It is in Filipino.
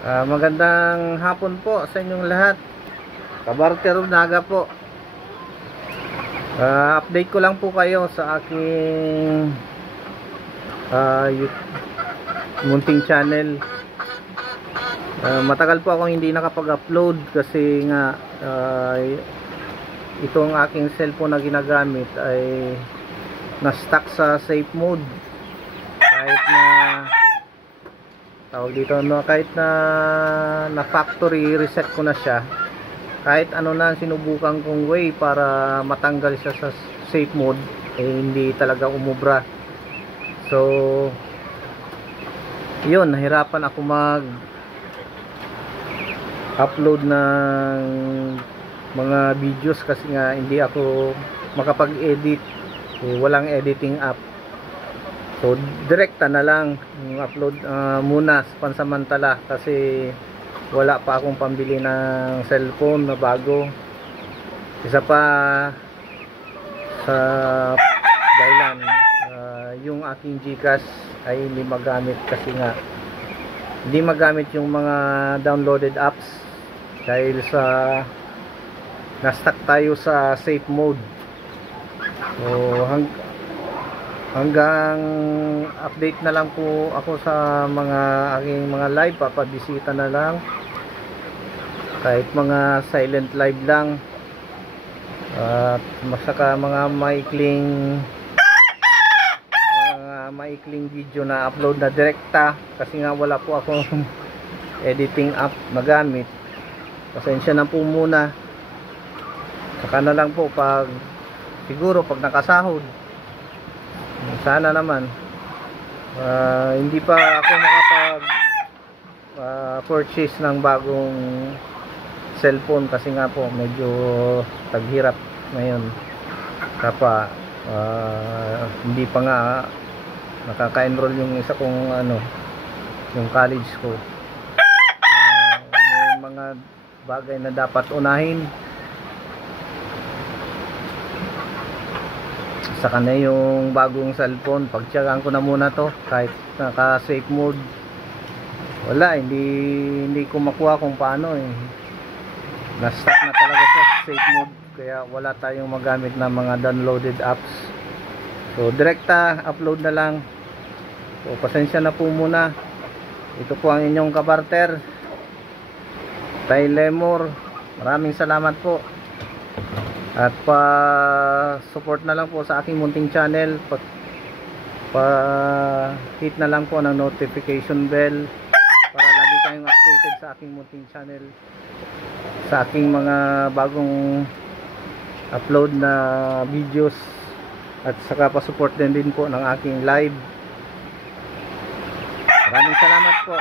Magandang hapon po sa inyong lahat. Kabarter Naga po. Update ko lang po kayo sa aking munting channel. Matagal po akong hindi nakapag-upload kasi nga itong aking cellphone na ginagamit ay na-stuck sa safe mode. Kahit na tawag dito, no, kahit na factory reset ko na siya, kahit ano na sinubukan kong way para matanggal siya sa safe mode, hindi talaga umubra. So yun, nahirapan ako mag upload ng mga videos kasi nga hindi ako makapag-edit, walang editing app. So direkta na lang yung upload muna pansamantala kasi wala pa akong pambili ng cellphone na bago. Isa pa sa dahilan, yung aking GCash ay hindi magamit kasi nga hindi magamit yung mga downloaded apps dahil sa na-stuck tayo sa safe mode. So hanggang update na lang po ako sa mga aking mga live, papabisita na lang kahit mga silent live lang, at masaka mga maikling video na upload na direkta kasi nga wala po akong editing app na gamit. Pasensya na po muna, saka na lang po siguro pag nakasahod. Sana naman. Hindi pa ako makapag purchase ng bagong cellphone kasi nga po medyo taghirap ngayon. Kapa hindi pa nga nakaka-enroll yung isa kong yung college ko. May mga bagay na dapat unahin. Saka na yung bagong cellphone, pagtiyagaan ko na muna to kahit naka safe mode. Wala, hindi ko makuha kung paano na-stuck na talaga sa safe mode, kaya wala tayong magamit na mga downloaded apps. So direkta upload na lang. So pasensya na po muna. Ito po ang inyong kabarter Tay Lemor. Maraming salamat po. At pa-support na lang po sa aking munting channel, pa-hit na lang po ng notification bell para lagi kayong updated sa aking munting channel, sa aking mga bagong upload na videos, at saka pa-support din po ng aking live. Maraming salamat po.